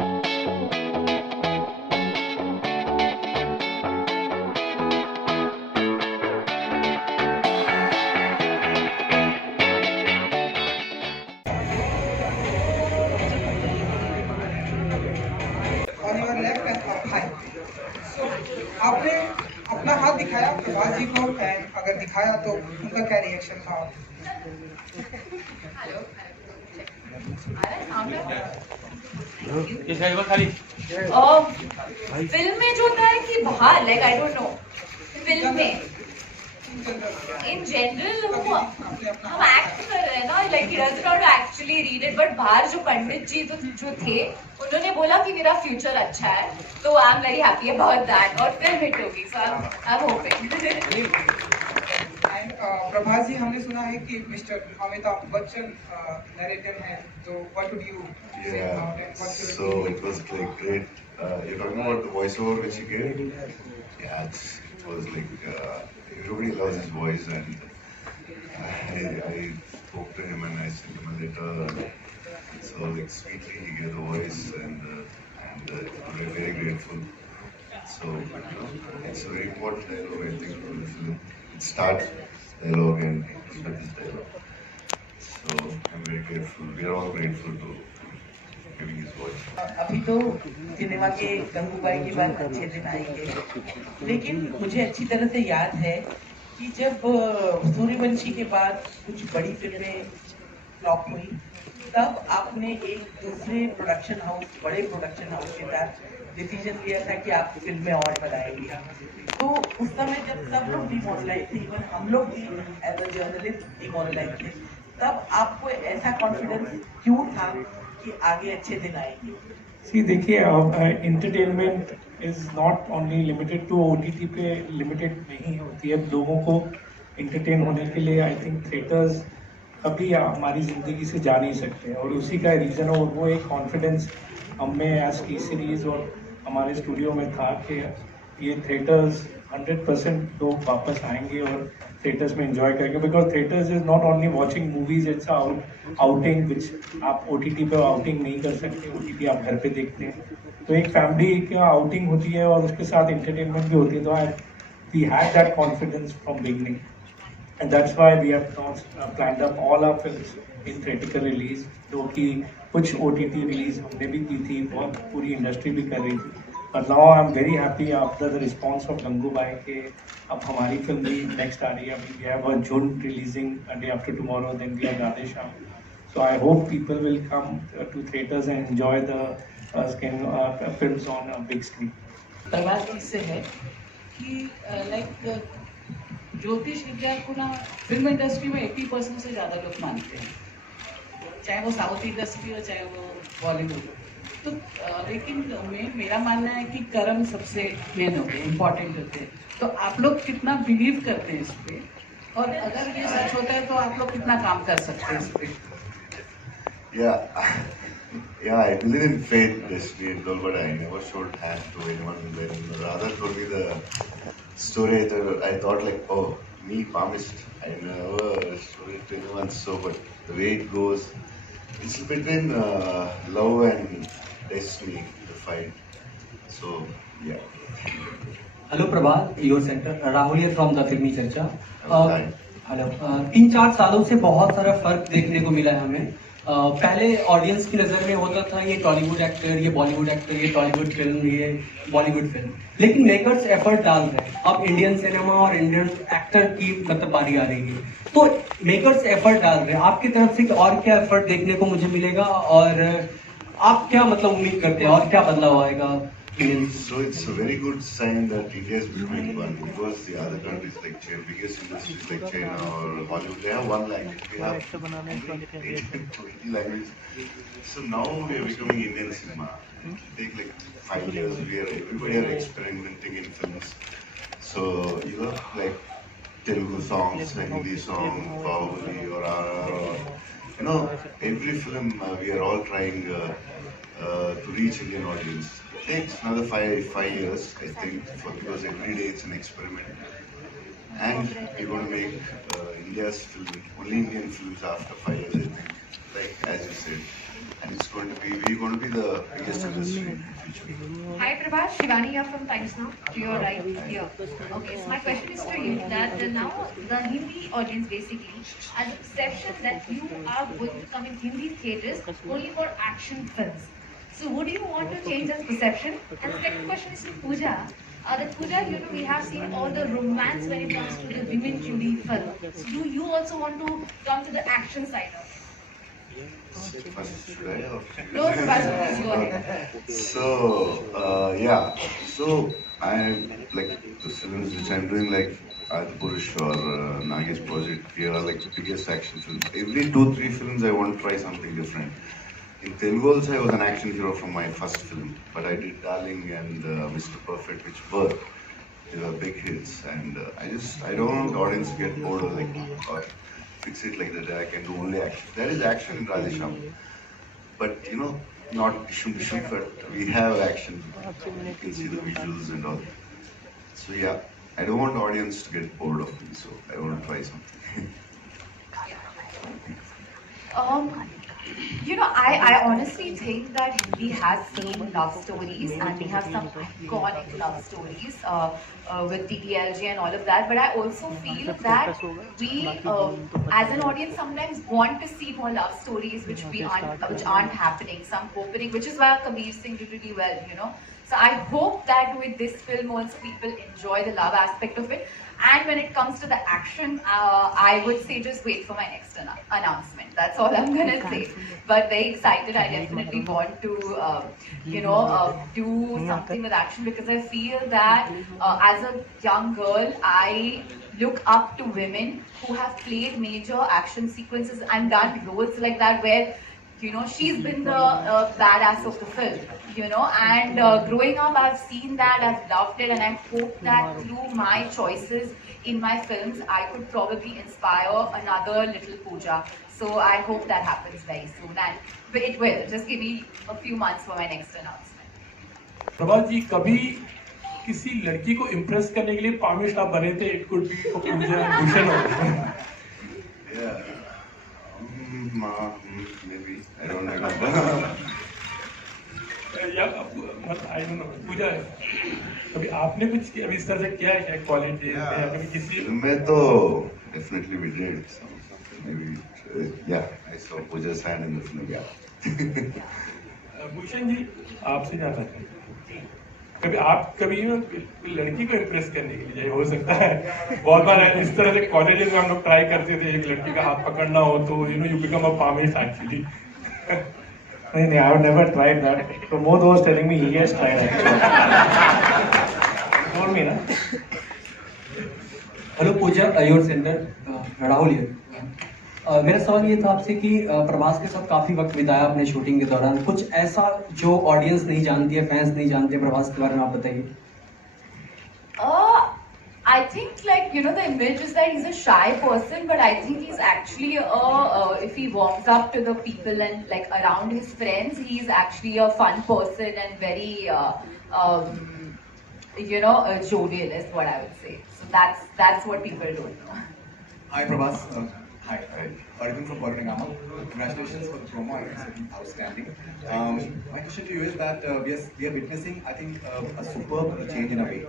On your left and up high. So आपने अपना हाथ दिखाया प्रभास जी को, and अगर दिखाया तो उनका क्या रिएक्शन था? हेलो आ रहा है सामने? खाली फिल्म में जो होता है कि बाहर, like I don't no, film में इन जनरल हम एक्ट कर रहे हैं ना, like he doesn't not actually read it, but बाहर जो पंडित जी जो थे उन्होंने बोला कि मेरा फ्यूचर अच्छा है, तो I am very happy about that, और फिल्म हिट होगी, सो आई एम होपिंग। प्रभास जी, हमने सुना है कि मिस्टर अमिताभ बच्चन नरेटर हैं, तो what would you say about it? So it was like great. You're talking about the voiceover which he gave? Yeah, it was like everybody loves his voice, and I spoke to him and I sent him a letter. So like sweetly he gave the voice, and we're very grateful. So it's a very important dialogue, I think, for the film. It starts dialogue and ends with this dialogue. So I'm very grateful. We are all grateful to giving his voice. अभी तो cinema के गंगूबाई के बाद अच्छे दिन आएंगे, लेकिन मुझे अच्छी तरह से याद है कि जब सूर्यवंशी के बाद कुछ बड़ी फिल्में फ्लॉप हुई, तब आपने एक दूसरे प्रोडक्शन हाउस, बड़े प्रोडक्शन हाउस के साथ डिसीजन लिया था कि आप फिल्में और बनाएंगे। तो उस समय जब सब लोग डिमोरलाइज थे, इवन हम लोग भी एज अ जर्नलिस्ट डिमोरलाइज थे, तब आपको ऐसा कॉन्फिडेंस क्यों था कि आगे अच्छे दिन आएंगे? सी देखिए, entertainment is not only limited to OTT पे लिमिटेड नहीं होती है। लोगों को एंटरटेन होने के लिए आई थिंक थिएटर्स कभी हमारी ज़िंदगी से जा नहीं सकते, और उसी का रीज़न है, और वो एक कॉन्फिडेंस हमें एज टी सीरीज़ और हमारे स्टूडियो में था कि ये थिएटर्स 100% लोग वापस आएंगे और थिएटर्स में एंजॉय करेंगे, because theatres is not only watching movies, it's outing which आप ओटीटी पे आउटिंग नहीं कर सकते, ओटीटी आप घर पे देखते हैं, तो एक फैमिली का आउटिंग होती है और उसके साथ एंटरटेनमेंट भी होती है। तो we had that confidence from beginning, and that's why we have planned up all our films in theatrical release, जो कि कुछ ओटीटी रिलीज हमने भी की थी, बहुत पूरी इंडस्ट्री भी कर रही थी। But now I'm very happy after the response of Gangubai के अब हमारी फिल्म भी नेक्स्ट आ रही है। अभी we have a June releasing a day after tomorrow, then we have Radhe Shyam. So I hope people will come to theaters and enjoy the films on a big screen. Prabhas इससे है कि like ज्योतिष विद्या को ना film industry में 80% से ज़्यादा लोग मानते हैं, चाहे वो साउथ इंडस्ट्री हो चाहे वो बॉलीवुड हो। तो लेकिन मेरा मानना है कि कर्म सबसे मेन होते हैं, इम्पोर्टेंट होते हैं। तो आप लोग कितना बिलीव करते हैं इस पे, और अगर ये सच होता है तो आप लोग कितना काम कर सकते हैं इस पे? Yeah, I believe in faith, destiny, and all, but I never showed hands to anyone. When Radha told me the story, I thought like, oh, me palmist. I never showed it to anyone. So, but the way it goes, it's between love and destiny, the fight. So, yeah. Hello Prabhas, your center. Rahul here from the Filmi Charcha. Hello. 3-4 सालों से बहुत सारा फर्क देखने को मिला है हमें। पहले ऑडियंस की नज़र में होता था ये टॉलीवुड एक्टर, ये बॉलीवुड एक्टर, ये टॉलीवुड फिल्म, ये बॉलीवुड फिल्म, लेकिन मेकर्स एफर्ट डाल रहे हैं। अब इंडियन सिनेमा और इंडियन एक्टर की मतलब बारी आ रही है, तो मेकर्स एफर्ट डाल रहे हैं। आपकी तरफ से और क्या एफर्ट देखने को मुझे मिलेगा, और आप क्या मतलब उम्मीद करते हैं और क्या बदलाव आएगा? So it's a very good sign that India is becoming one, because the other countries like China, biggest industries like China or Hollywood, they have one language. We have 20 languages. So now we are becoming Indian cinema. It take like 5 years. Everybody are experimenting in films. So like Telugu songs, Hindi song, Bahubali or RR, or every film we are all trying to reach Indian audience. It takes another five years, I think, because every day it's an experiment. And we're going to make India's film, only Indian films after 5 years, I think, like as you said. And it's going to be, we're going to be the biggest industry in the future. Hi Prabhas, Shivani here from Times Now. To your right here. Okay, so my question is to you that now the Hindi audience basically has a perception that you are going to come in Hindi theatres only for action films. So would you want to change that perception? And the second question is to Pooja. That Pooja, you know, we have seen all the romance when it comes to the women Judy film. So do you also want to come to the action side of it? First, should I or No, Prabhas, please go ahead. So, yeah. So, I like the films which I'm doing, like Purush or Nagesh project, they are like the biggest action films. Every 2-3 films, I want to try something different. In Telugu also, I was an action hero from my first film, but I did Darling and Mr. Perfect, which were they were big hits, and I don't want the audience to get bored or fix it like that. I can do only action. There is action in Radhe Shyam, but you know, not dishum, but we have action. You can see the visuals and all. So yeah, I don't want the audience to get bored of me, so I want to try something. You know, I honestly think that Hindi has seen love stories and we have some iconic love stories with DDLJ and all of that. But I also feel that we, as an audience, sometimes want to see more love stories which aren't happening. Some opening, which is why Kabir Singh did really well, you know. So I hope that with this film also people enjoy the love aspect of it. And when it comes to the action, I would say just wait for my next announcement. That's all I'm gonna say. But very excited. I definitely want to, do something with action because I feel that as a young girl, I look up to women who have played major action sequences and done roles like that where, you know, she's been the badass of the film, you know, and growing up I've seen that, I've loved it, and I hope that through my choices in my films I could probably inspire another little Pooja. So I hope that happens very soon, and it will. Just give me a few months for my next announcement. Prabhas जी कभी किसी लड़की को impress करने के लिए पामिश आप बने थे? It could be Pooja Bhushan हो. Yeah. Maybe I don't know. I don't know. Pooja कभी आपने कुछ अभी इस तरह से किया है क्या क्वालिटी या कभी किसी मैं तो definitely we did. So maybe yeah, I saw Pooja's hand in the film. Yeah. Bhushan ji आपसे जाता है कभी लड़की को इम्प्रेस करने के लिए हो सकता है बहुत बार इस तरह से कॉलेजेस में हम लोग ट्राई करते थे एक लड़की का हाथ पकड़ना हो तो you become a palmist actually. नहीं I have never tried that. Pramod was telling me he has tried told me ना. Hello Pooja, your centre Rahul here. मेरा सवाल ये था आपसे कि प्रभास के साथ काफी वक्त बिताया अपने शूटिंग के दौरान. कुछ ऐसा जो ऑडियंस नहीं जानती है, फैंस नहीं जानते प्रभास के बारे में, आप बताइए. I think, like, you know, the image is that he's a shy person, but I think he's actually if he warms up to the people and like around his friends, he's actually a fun person and very jovial is what I would say. So that's what people don't know. Hi Prabhas. Hi. Arjun from Portangama. Congratulations for the promo. I think it's been outstanding. My question to you is that we are witnessing, I think, a superb change in a way.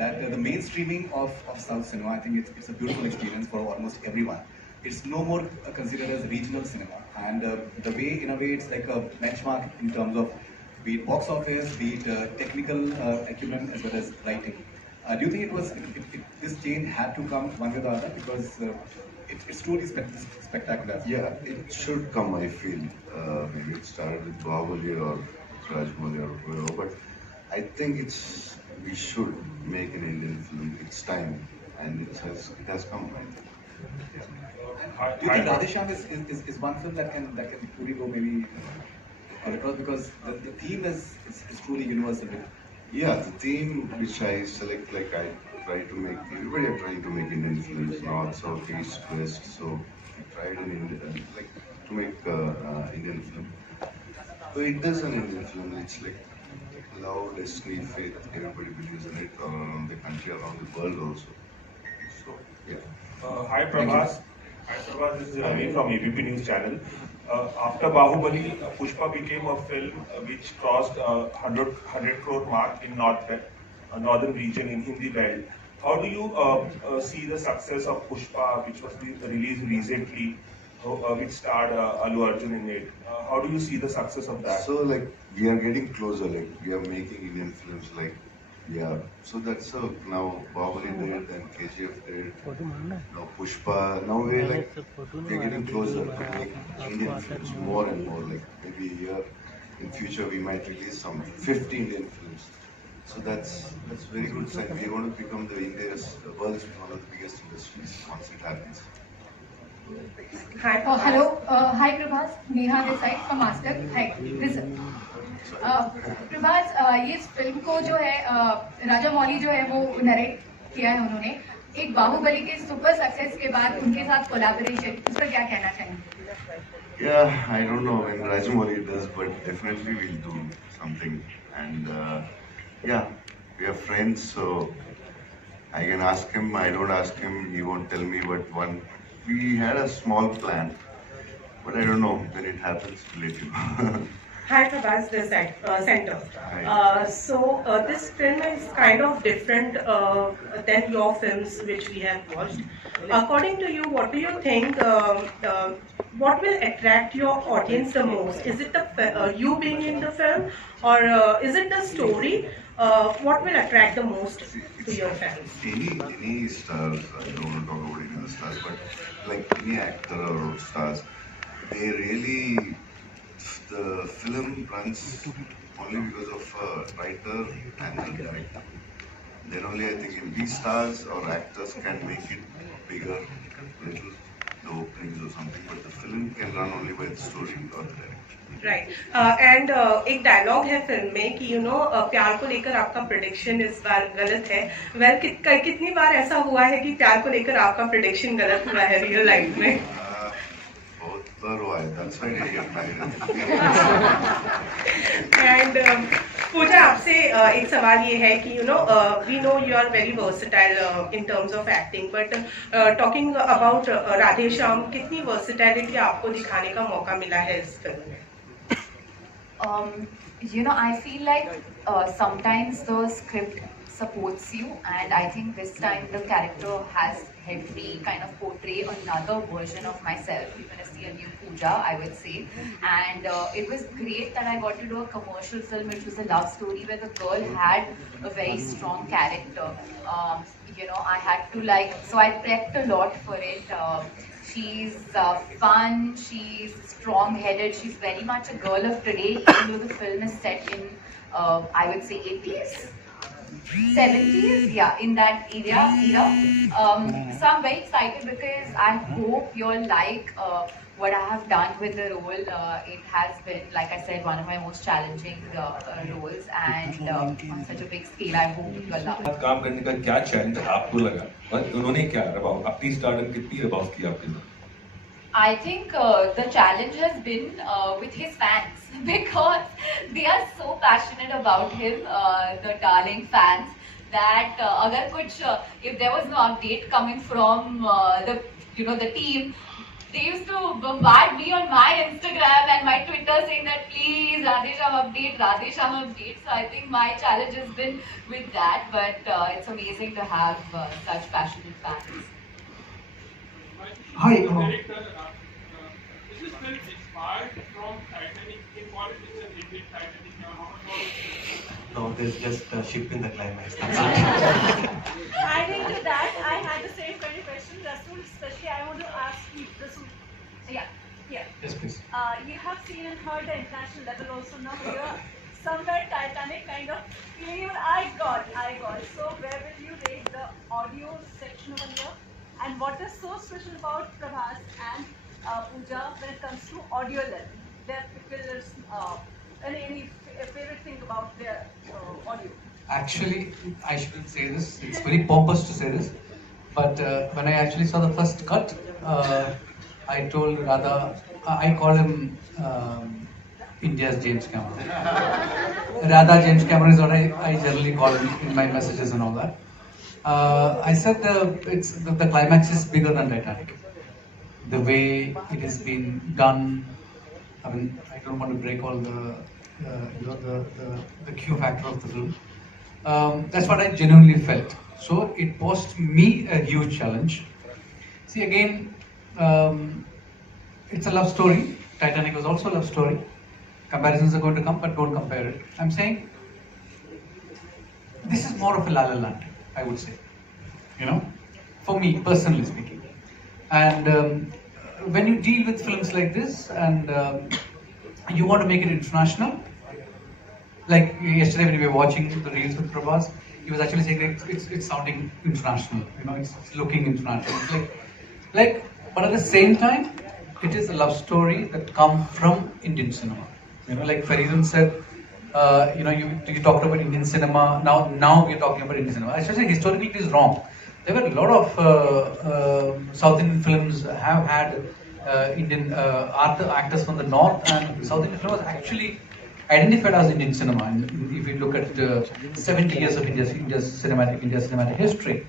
That the mainstreaming of South cinema, I think it's a beautiful experience for almost everyone. It's no more considered as regional cinema, and the way, in a way, it's like a benchmark in terms of be it box office, be it technical acumen as well as writing. Do you think this change had to come one way or the other, because it's truly spectacular? Yeah, it should come, I feel. Maybe it started with Bahubali or Rajmouli or whoever, but I think we should make an Indian film. It's time, and it has come, I think. Do you think Radhe Shyam is one film that can truly go maybe across, because the theme is truly universal? Yeah, the theme which I select, like I try to make, everybody are trying to make Indian films, north, south, east, west, so I tried to make Indian film. So it is an Indian film, it's like love, destiny, faith, everybody believes in it around the country, around the world also. Yeah. Hi Prabhas. Hi Prabhas, this is Ravi from ABP News Channel. After Bahubali, Pushpa became a film which crossed 100 crore mark in northern region in Hindi belt. How do you see the success of Pushpa, which was released recently, which starred Allu Arjun in it? How do you see the success of that? So like we are getting closer, like we are making Indian films, like yeah. So that's now Bahubali did, then KGF did, now Pushpa. Now we're getting closer to make Indian films more and more. Like maybe a year in future we might release some 50 Indian films. So that's very good sign. We're going to become the world's one of the biggest industries once it happens. Hi. Hello. Hi, Prabhas. Neha this side from Master. Hi. Listen. Prabhas ये film को जो है राजा मौली जो है वो narrate किया है उन्होंने एक बाहुबली के सुपर सक्सेस के बाद उनके साथ कोलैबोरेशन उस पर क्या कहना चाहेंगे? Yeah, I don't know when Rajamouli does, but definitely we'll do something. And yeah, we are friends, so I can ask him. I don't ask him, he won't tell me. But we had a small plan, but I don't know when it happens. We'll let you know. Hi Prabhas, this side, center. This film is kind of different than your films which we have watched. According to you, what do you think? What will attract your audience the most? Is it you being in the film, or is it the story? What will attract the most to your fans? Any stars, I don't want to talk about any of the stars, but like any actor or stars, they really, the film runs only because of writer and the director. Then only I think if these stars or actors can make it bigger, little the openings or something, but the film can run only by the story or the director. Right. And एक dialogue है film में कि प्यार को लेकर आपका prediction इस बार गलत है. वेल कितनी बार ऐसा हुआ है कि प्यार को लेकर आपका प्रेडिक्शन गलत हुआ है रियल लाइफ में? बहुत बार हुआ है. That's why I get married. And पूजा आपसे एक सवाल ये है कि we know you are very versatile in terms of acting, but talking about Radhe Shyam, कितनी versatility आपको दिखाने का मौका मिला है इस फिल्म में? I feel like sometimes the script supports you, and I think this time the character has helped me kind of portray another version of myself. You're going to see a new Pooja, I would say. And it was great that I got to do a commercial film which was a love story where the girl had a very strong character. I had to so I prepped a lot for it. She's fun, she's strong-headed, she's very much a girl of today, even though the film is set in, I would say, 80s, 70s, yeah, in that era. So I'm very excited because I hope you'll like what I have done with the role. It has been, like I said, one of my most challenging roles, and on such a big scale, I hope you'll love it. काम करने का क्या challenge आपको लगा और उन्होंने क्या अपनी स्टारडम कितनी रिवाउस की आपके साथ? I think the challenge has been with his fans because they are so passionate about him, the darling fans, that if there was no update coming from the team, they used to bombard me on my Instagram and my Twitter saying that please Radhe Shyam update, Radhe Shyam update. So I think my challenge has been with that, but it's amazing to have such passionate fans. Hi. Is this film inspired from Titanic? In what is it in Titanic? No, there's just a ship in the climax. Adding to that, I had the same kind of question, Rasool, especially I want to ask you, Rasool. Yeah. Yes, please. You have seen and heard the international level also now here. Somewhere Titanic kind of feeling even I got. So where will you rate the audio section over here? And what is so special about Prabhas and Pooja when it comes to audio level? Their particular any favorite thing about their audio? Actually, I shouldn't say this. It's very pompous to say this. But when I actually saw the first cut, I told Radha, I called him India's James Cameron. Radha James Cameron is what I generally call him in my messages and all that. I said the climax is bigger than Titanic. The way it has been done. I mean, I don't want to break all the Q factor of the film. That's what I genuinely felt. So it posed me a huge challenge. See again, it's a love story. Titanic was also a love story. Comparisons are going to come, but don't compare it. I'm saying this is more of a La La Land, I would say. You know, for me personally speaking. And when you deal with films like this and you want to make it international, like yesterday when we were watching the reels with Prabhas, he was actually saying it's sounding international, you know, it's looking international. It's but at the same time, it is a love story that comes from Indian cinema. You know, like Faridun said, you know, you talked about Indian cinema. Now we're talking about Indian cinema. I should say historically it is wrong. There were a lot of South Indian films have had Indian actors from the north, and South Indian cinema was actually identified as Indian cinema. And if you look at 70 years of India's cinematic history,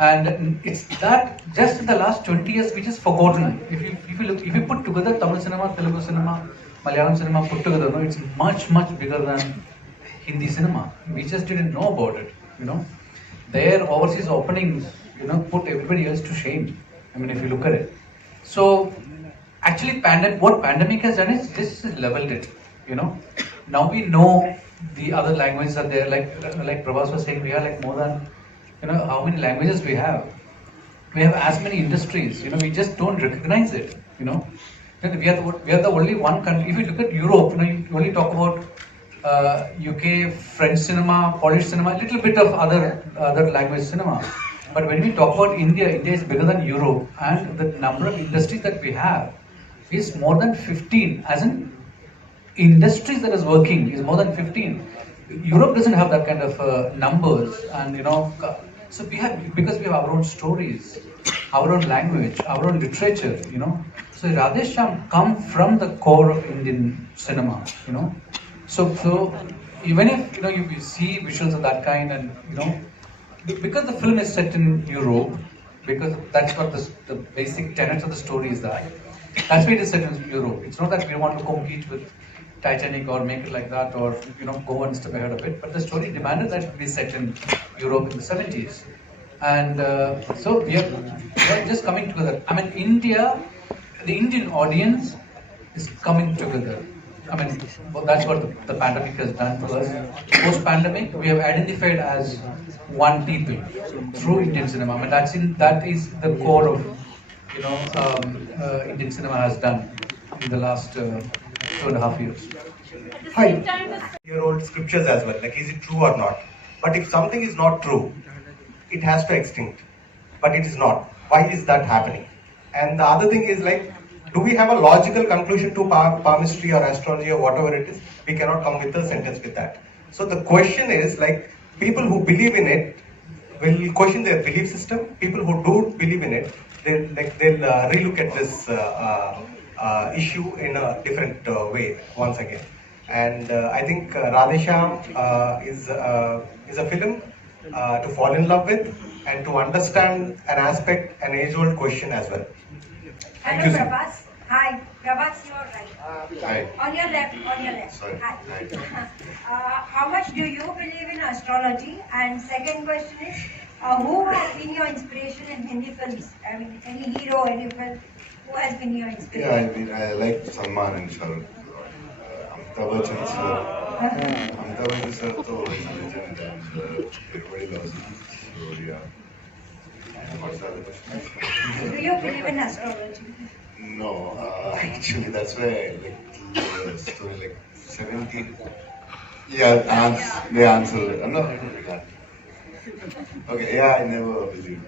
and it's that just in the last 20 years which is forgotten. If you put together Tamil cinema, Telugu cinema, Malayalam cinema put together, no, it's much bigger than Hindi cinema. We just didn't know about it, you know. Their overseas openings, you know, put everybody else to shame. I mean, if you look at it. So, actually, what pandemic has done is this has leveled it. You know, now we know the other languages are there. Like Prabhas was saying, we have like more than, you know, how many languages we have. We have as many industries. You know, we just don't recognize it. You know, we are the only one country. If you look at Europe, you know, you only talk about UK, French cinema, Polish cinema, a little bit of other language cinema. But when we talk about India is bigger than Europe, and the number of industries that we have is more than 15. As in industries that is working is more than 15. Europe doesn't have that kind of numbers, and you know, so because we have our own stories, our own language, our own literature. You know, so Radhe Shyam come from the core of Indian cinema. You know. So even if you know you see visuals of that kind, and you know, because the film is set in Europe, because that's what the basic tenets of the story is that's why it is set in Europe. It's not that we want to compete with Titanic or make it like that, or you know, go one step ahead of it. But the story demanded that it be set in Europe in the 70s, and so we are just coming together. I mean, the Indian audience is coming together. I mean, that's what the pandemic has done to us. Post-pandemic, we have identified as one people through Indian cinema. I mean, that is the core of, you know, Indian cinema has done in the last 2.5 years. Year-old scriptures as well. Like, is it true or not? But if something is not true, it has to extinct. But it is not. Why is that happening? And the other thing is like, do we have a logical conclusion to palmistry or astrology or whatever it is? We cannot come with a sentence with that. So the question is like, people who believe in it will question their belief system. People who don't believe in it, they'll relook at this issue in a different way once again. And I think Radhe Shyam is a film to fall in love with and to understand an aspect, an age-old question as well. Hello, Prabhas. Hi, Prabhas, you are right. Hi. On your left. Sorry. Hi. How much do you believe in astrology? And second question is, who has been your inspiration in Hindi films? I mean, any hero, any film, who has been your inspiration? Yeah, I mean, I like Salman and Shah Rukh. Amitabh Bachchan sir. Amitabh Bachchan sir to is a legend, and everybody loves him. So yeah. What's the other question? Do you believe in astrology? No, actually that's why I like the story like 70. Yeah, the answer. No, we can't. Okay, yeah, I never believed.